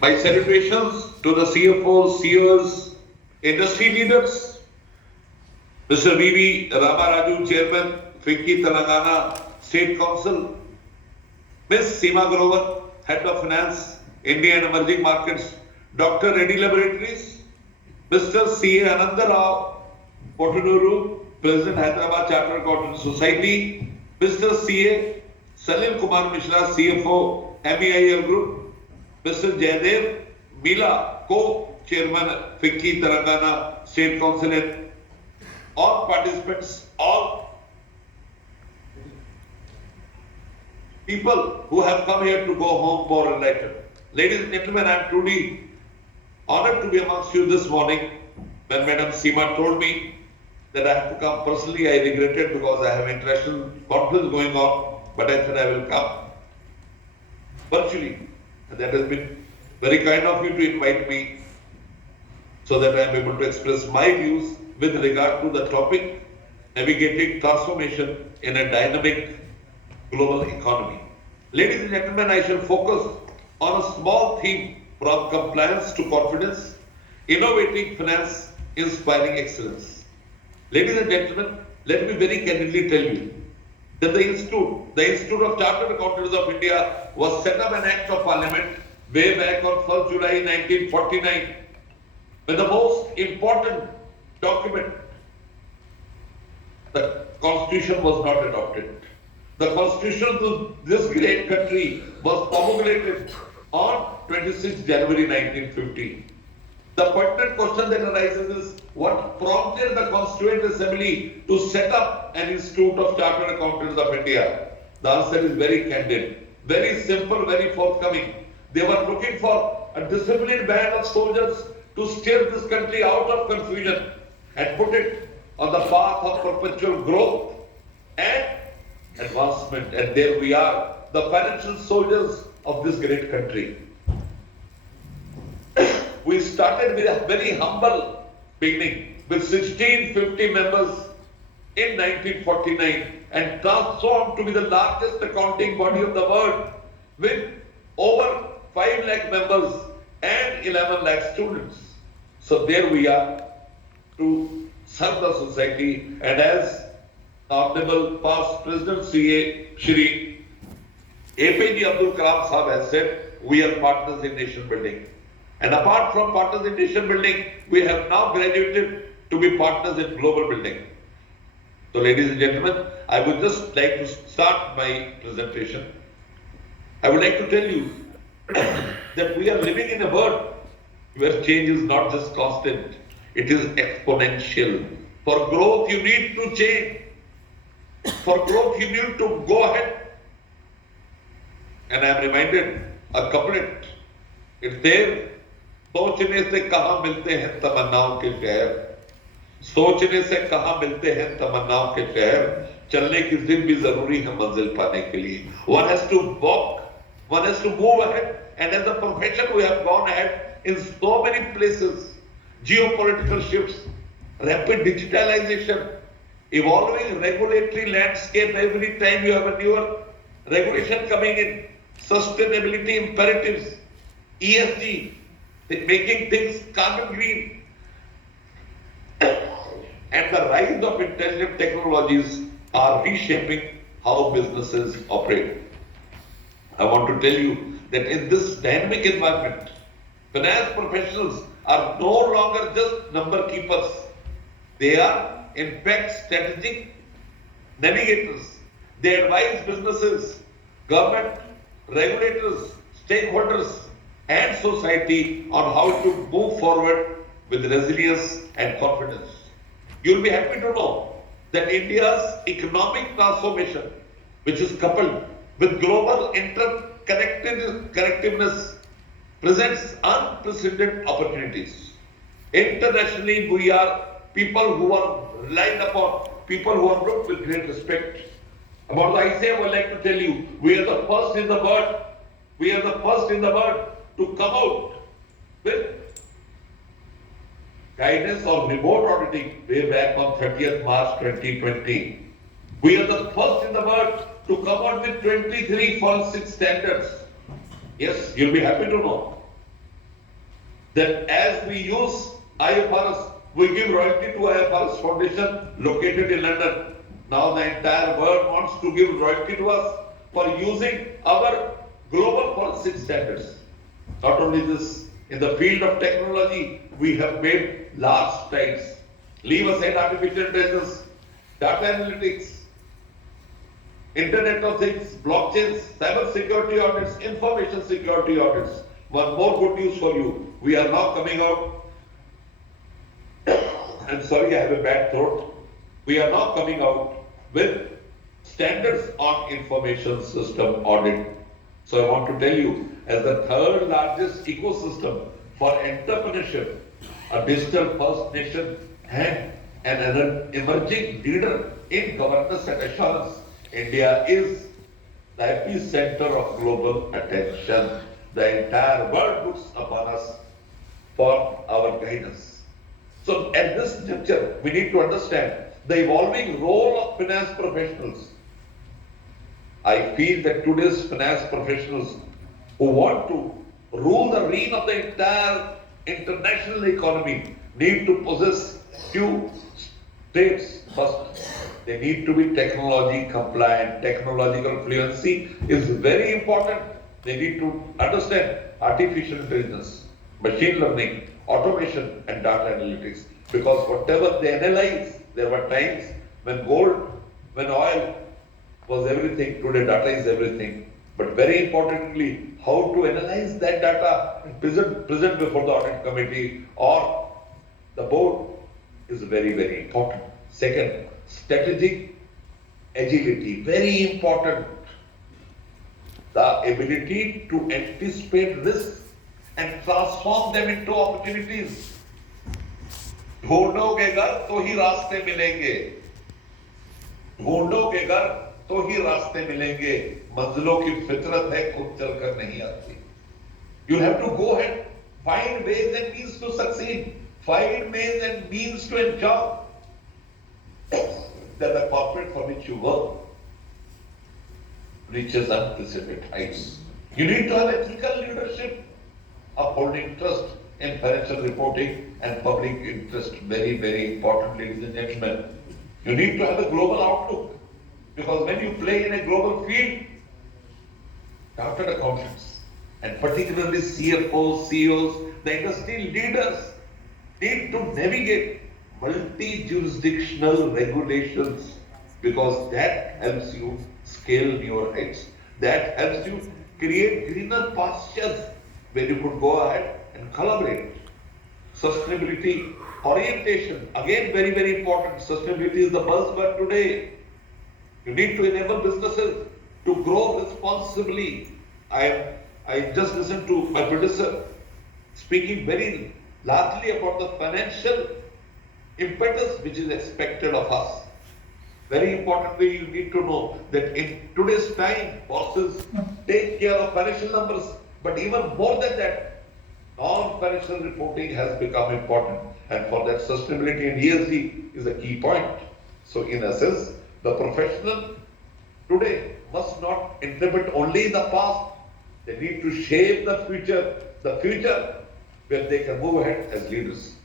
My salutations to the CFOs, CEOs, industry leaders, Mr. V.V. Ramaraju, Chairman, FICCI Telangana State Council, Ms. Seema Grover, Head of Finance, India and Emerging Markets, Dr. Reddy Laboratories, Mr. C.A. Ananda Rao, Potunuru, President Hyderabad Chartered Accountant Society, Mr. C.A. Salim Kumar Mishra, CFO, MEIL Group, Mr. Jaydev Mila, Co-Chairman, FICCI Telangana State Council, and all participants, all people who have come here to go home more enlightened. Ladies and gentlemen, I am truly honored to be amongst you this morning. When Madam Seema told me that I have to come personally, I regretted because I have international conference going on, but I said I will come virtually. And that has been very kind of you to invite me so that I am able to express my views with regard to the topic navigating transformation in a dynamic global economy. Ladies and gentlemen, I shall focus on a small theme from compliance to confidence, innovating finance, inspiring excellence. Ladies and gentlemen, let me very candidly tell you that the Institute of Chartered Accountants of India was set up an Act of Parliament way back on 1st July 1949, when the most important document, the Constitution, was not adopted. The Constitution of this great country was promulgated on 26 January 1950. The pertinent question that arises is, what prompted the Constituent Assembly to set up an Institute of Chartered Accountants of India? The answer is very candid, very simple, very forthcoming. They were looking for a disciplined band of soldiers to steer this country out of confusion and put it on the path of perpetual growth and advancement. And there we are, the financial soldiers of this great country. We started with a very humble beginning with 1650 members in 1949 and transformed to be the largest accounting body of the world with over 5 lakh members and 11 lakh students. So there we are to serve the society, and as Honorable past President Shri APJ Abdul Kalam Sahab has said, we are partners in nation building. And apart from partners in nation building, we have now graduated to be partners in global building. So ladies and gentlemen, I would just like to start my presentation. I would like to tell you that we are living in a world where change is not just constant, it is exponential. For growth, you need to change. For growth, you need to go ahead. And I am reminded a couplet. It's there. सोचने से कहाँ मिलते हैं तमन्नाओं के शहर, सोचने से कहाँ मिलते हैं तमन्नाओं के शहर, चलने की जिद भी जरूरी है मंजिल पाने के लिए. One has to walk, one has to move ahead, and as a profession we have gone ahead in so many places. Geopolitical shifts, rapid digitalization, evolving regulatory landscape. Every time you have a newer regulation coming in, sustainability imperatives, ESG, making things carbon green, and the rise of intelligent technologies are reshaping how businesses operate. I want to tell you that in this dynamic environment, finance professionals are no longer just number keepers. They are in fact strategic navigators. They advise businesses, government, regulators, stakeholders, and society on how to move forward with resilience and confidence. You'll be happy to know that India's economic transformation, which is coupled with global interconnectedness, presents unprecedented opportunities. Internationally, we are people who are relied upon, people who are looked with great respect. About the ICAI, I would like to tell you, we are the first in the world. We are the first in the world to come out with guidance on remote auditing way back on 30th March 2020. We are the first in the world to come out with 23 forensic standards. Yes, you'll be happy to know That as we use IFRS, we give royalty to IFRS Foundation located in London. Now the entire world wants to give royalty to us for using our global forensic standards. Not only this, in the field of technology, we have made large strides. Leave aside artificial intelligence, data analytics, Internet of Things, blockchains, cyber security audits, information security audits. One more good news for you. We are now coming out. I'm sorry, I have a bad throat. We are now coming out with standards on information system audit. So I want to tell you, as the third largest ecosystem for entrepreneurship, a digital first nation and an emerging leader in governance and assurance, India is the epicenter of global attention. The entire world looks upon us for our guidance. So at this juncture, we need to understand the evolving role of finance professionals. I feel that today's finance professionals who want to rule the reign of the entire international economy need to possess few traits. First, they need to be technology compliant. Technological fluency is very important. They need to understand artificial intelligence, machine learning, automation and data analytics. Because whatever they analyze, there were times when oil was everything, today data is everything. But very importantly, how to analyze that data and present before the audit committee or the board is very, very important. Second, strategic agility, very important. The ability to anticipate risks and transform them into opportunities. ढूंढोगे घर तो ही रास्ते मिलेंगे, ढूंढोगे घर तो ही रास्ते मिलेंगे, मंजिलों की फितरत है खुद चलकर नहीं आती. You'll have to go ahead, find ways and means to succeed, find ways and means to ensure that the corporate for which you work reaches unprecedented heights. You need to have ethical leadership, upholding trust in financial reporting and public interest. Very, very important, ladies and gentlemen. You need to have a global outlook, because when you play in a global field, chartered accountants and particularly CFOs, CEOs, the industry leaders need to navigate multi-jurisdictional regulations, because that helps you scale your heights. That helps you create greener pastures where you could go ahead and collaborate. Sustainability, orientation, again very, very important. Sustainability is the buzzword today. You need to enable businesses to grow responsibly. I just listened to my predecessor speaking very largely about the financial impetus which is expected of us. Very importantly, you need to know that in today's time, bosses take care of financial numbers, but even more than that, non-financial reporting has become important, and for that sustainability and ESG is a key point. So in essence, the professional today must not interpret only the past. They need to shape the future where they can move ahead as leaders.